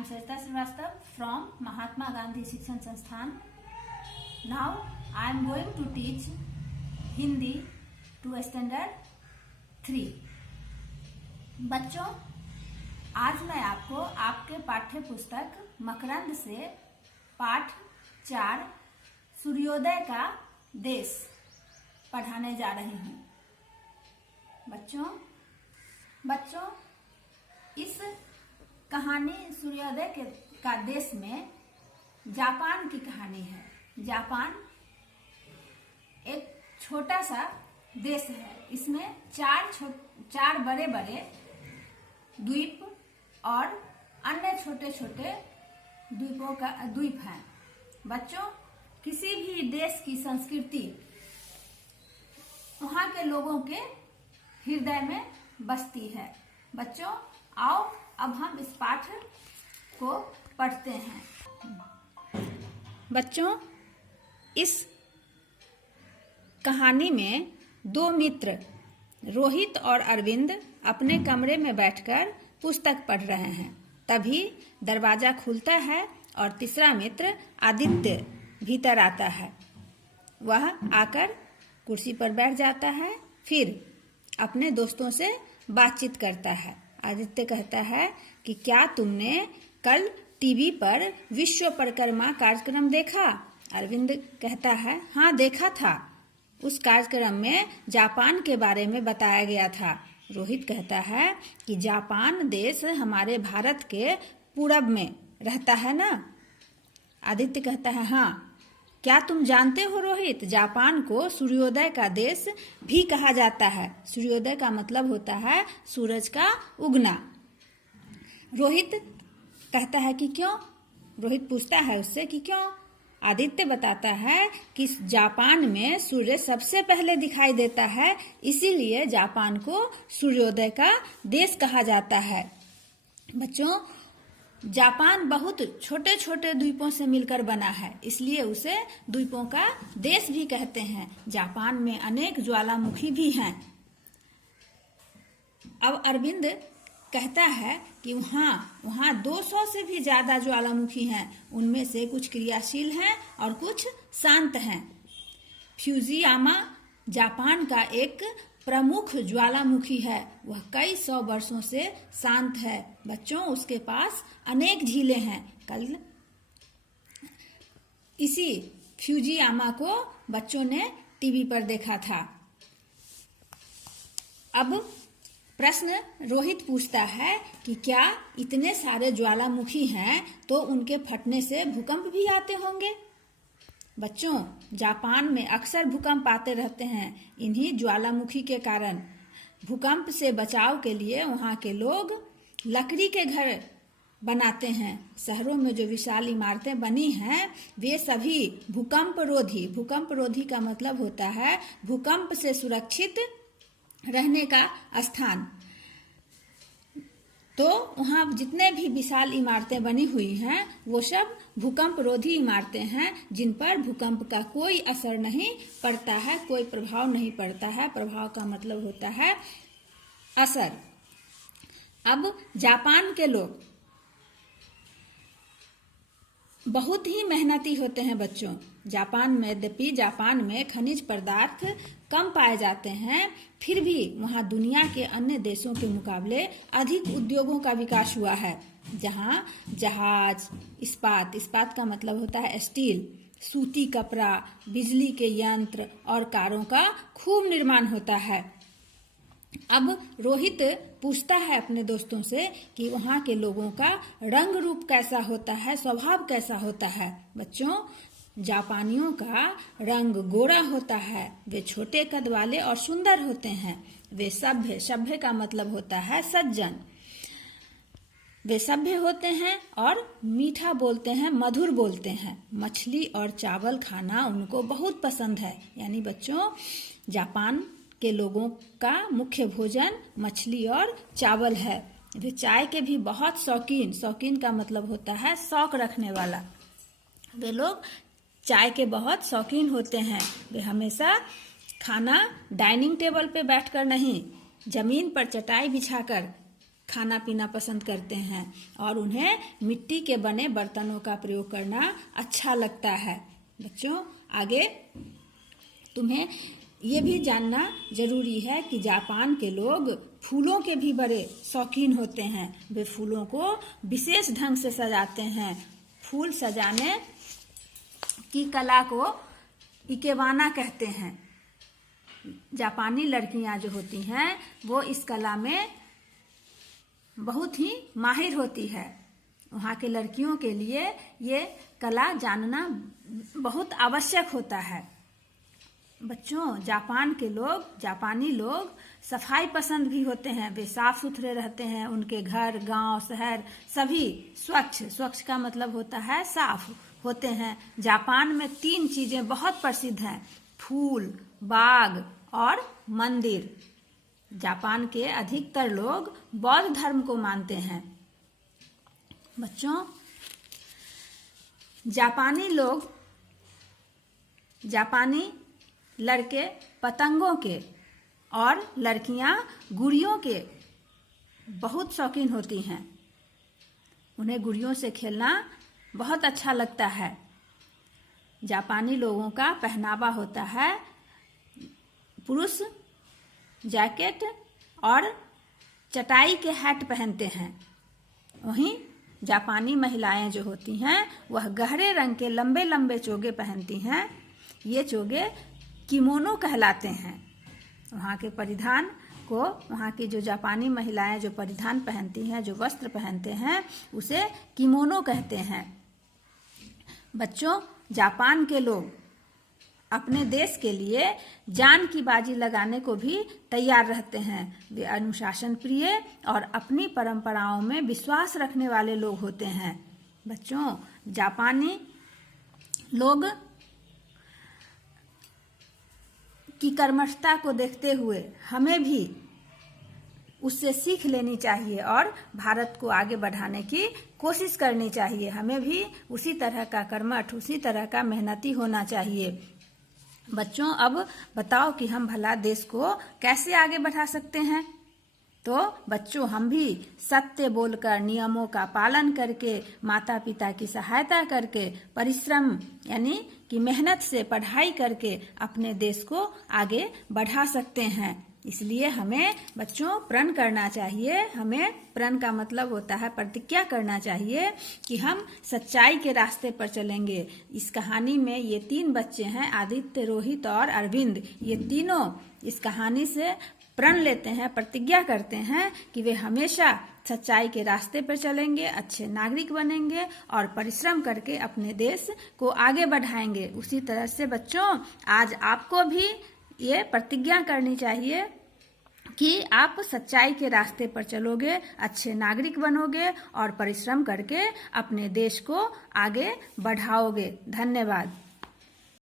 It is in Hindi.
am Sarita Srivastava from Mahatma Gandhi Shikshan Sansthan. Now I am going to teach Hindi to standard 3. बच्चों, आज मैं आपको आपके पाठ्य पुस्तक मकरंद से पाठ 4 सूर्योदय का देश पढ़ाने जा रही हूँ। बच्चों इस कहानी सूर्योदय का देश में जापान की कहानी है। जापान एक छोटा सा देश है। इसमें चार बड़े बड़े द्वीप और अन्य छोटे छोटे द्वीप हैं। बच्चों, किसी भी देश की संस्कृति वहाँ के लोगों के हृदय में बसती है। बच्चों, आओ अब हम इस पाठ को पढ़ते हैं। बच्चों, इस कहानी में 2 मित्र रोहित और अरविंद अपने कमरे में बैठकर पुस्तक पढ़ रहे हैं। तभी दरवाजा खुलता है और तीसरा मित्र आदित्य भीतर आता है। वह आकर कुर्सी पर बैठ जाता है, फिर अपने दोस्तों से बातचीत करता है। आदित्य कहता है कि क्या तुमने कल टीवी पर विश्व परिक्रमा कार्यक्रम देखा? अरविंद कहता है, हाँ देखा था। उस कार्यक्रम में जापान के बारे में बताया गया था। रोहित कहता है कि जापान देश हमारे भारत के पूरब में रहता है ना? आदित्य कहता है, हाँ। क्या तुम जानते हो रोहित, जापान को सूर्योदय का देश भी कहा जाता है। सूर्योदय का मतलब होता है सूरज का उगना। रोहित कहता है कि क्यों? रोहित पूछता है उससे कि क्यों? आदित्य बताता है कि जापान में सूर्य सबसे पहले दिखाई देता है, इसीलिए जापान को सूर्योदय का देश कहा जाता है। बच्चों, जापान बहुत छोटे छोटे द्वीपों से मिलकर बना है, इसलिए उसे द्वीपों का देश भी कहते हैं। जापान में अनेक ज्वालामुखी भी हैं। अब अरविंद कहता है कि वहाँ 200 से भी ज्यादा ज्वालामुखी हैं। उनमें से कुछ क्रियाशील हैं और कुछ शांत हैं। फ्यूजियामा जापान का एक प्रमुख ज्वालामुखी है। वह कई 100 वर्षों से शांत है। बच्चों, उसके पास अनेक झीलें हैं। कल इसी फ्यूजियामा को बच्चों ने टीवी पर देखा था। अब प्रश्न रोहित पूछता है कि क्या इतने सारे ज्वालामुखी हैं तो उनके फटने से भूकंप भी आते होंगे? बच्चों, जापान में अक्सर भूकंप आते रहते हैं। इन्हीं ज्वालामुखी के कारण भूकंप से बचाव के लिए वहाँ के लोग लकड़ी के घर बनाते हैं। शहरों में जो विशाल इमारतें बनी हैं वे सभी भूकंप रोधी का मतलब होता है भूकंप से सुरक्षित रहने का स्थान। तो वहाँ जितने भी विशाल इमारतें बनी हुई हैं वो सब भूकंप रोधी इमारतें हैं, जिन पर भूकंप का कोई असर नहीं पड़ता है, कोई प्रभाव नहीं पड़ता है। प्रभाव का मतलब होता है असर। अब जापान के लोग बहुत ही मेहनती होते हैं। बच्चों, यद्यपि जापान में खनिज पदार्थ कम पाए जाते हैं, फिर भी वहाँ दुनिया के अन्य देशों के मुकाबले अधिक उद्योगों का विकास हुआ है। जहाँ जहाज, इस्पात का मतलब होता है स्टील, सूती कपड़ा, बिजली के यंत्र और कारों का खूब निर्माण होता है। अब रोहित पूछता है अपने दोस्तों से कि वहाँ के लोगों का रंग रूप कैसा होता है, स्वभाव कैसा होता है। बच्चों, जापानियों का रंग गोरा होता है। वे छोटे कद वाले और सुंदर होते हैं। वे सभ्य का मतलब होता है सज्जन। वे सभ्य होते हैं और मीठा बोलते हैं, मधुर बोलते हैं। मछली और चावल खाना उनको बहुत पसंद है। यानी बच्चों, जापान के लोगों का मुख्य भोजन मछली और चावल है। वे चाय के भी बहुत शौकीन का मतलब होता है शौक रखने वाला। वे लोग चाय के बहुत शौकीन होते हैं। वे हमेशा खाना डाइनिंग टेबल पे बैठकर नहीं, जमीन पर चटाई बिछाकर खाना पीना पसंद करते हैं और उन्हें मिट्टी के बने बर्तनों का प्रयोग करना अच्छा लगता है। बच्चों, आगे तुम्हें ये भी जानना जरूरी है कि जापान के लोग फूलों के भी बड़े शौकीन होते हैं। वे फूलों को विशेष ढंग से सजाते हैं। फूल सजाने की कला को इकेबाना कहते हैं। जापानी लड़कियां जो होती हैं वो इस कला में बहुत ही माहिर होती है। वहाँ के लड़कियों के लिए ये कला जानना बहुत आवश्यक होता है। बच्चों, जापानी लोग सफाई पसंद भी होते हैं। वे साफ सुथरे रहते हैं। उनके घर, गांव, शहर सभी स्वच्छ का मतलब होता है साफ होते हैं। जापान में 3 चीजें बहुत प्रसिद्ध हैं: फूल, बाग और मंदिर। जापान के अधिकतर लोग बौद्ध धर्म को मानते हैं। बच्चों, जापानी लड़के पतंगों के और लड़कियां गुड़ियों के बहुत शौकीन होती हैं। उन्हें गुड़ियों से खेलना बहुत अच्छा लगता है। जापानी लोगों का पहनावा होता है पुरुष जैकेट और चटाई के हैट पहनते हैं। वहीं जापानी महिलाएं जो होती हैं वह गहरे रंग के लंबे लंबे चोगे पहनती हैं। ये चोगे किमोनो कहलाते हैं। वहाँ की जो जापानी महिलाएं जो परिधान पहनती हैं, जो वस्त्र पहनते हैं, उसे किमोनो कहते हैं। बच्चों, जापान के लोग अपने देश के लिए जान की बाजी लगाने को भी तैयार रहते हैं। वे अनुशासन प्रिय और अपनी परंपराओं में विश्वास रखने वाले लोग होते हैं। बच्चों, जापानी लोग की कर्मठता को देखते हुए हमें भी उससे सीख लेनी चाहिए और भारत को आगे बढ़ाने की कोशिश करनी चाहिए। हमें भी उसी तरह का कर्मठ, उसी तरह का मेहनती होना चाहिए। बच्चों, अब बताओ कि हम भला देश को कैसे आगे बढ़ा सकते हैं। तो बच्चों, हम भी सत्य बोलकर, नियमों का पालन करके, माता पिता की सहायता करके, परिश्रम यानी कि मेहनत से पढ़ाई करके अपने देश को आगे बढ़ा सकते हैं। इसलिए हमें बच्चों प्रण करना चाहिए। हमें प्रण का मतलब होता है प्रतिज्ञा करना चाहिए कि हम सच्चाई के रास्ते पर चलेंगे। इस कहानी में ये 3 बच्चे हैं, आदित्य, रोहित और अरविंद। ये तीनों इस कहानी से प्रण लेते हैं, प्रतिज्ञा करते हैं कि वे हमेशा सच्चाई के रास्ते पर चलेंगे, अच्छे नागरिक बनेंगे और परिश्रम करके अपने देश को आगे बढ़ाएंगे। उसी तरह से बच्चों, आज आपको भी ये प्रतिज्ञा करनी चाहिए कि आप सच्चाई के रास्ते पर चलोगे, अच्छे नागरिक बनोगे और परिश्रम करके अपने देश को आगे बढ़ाओगे। धन्यवाद।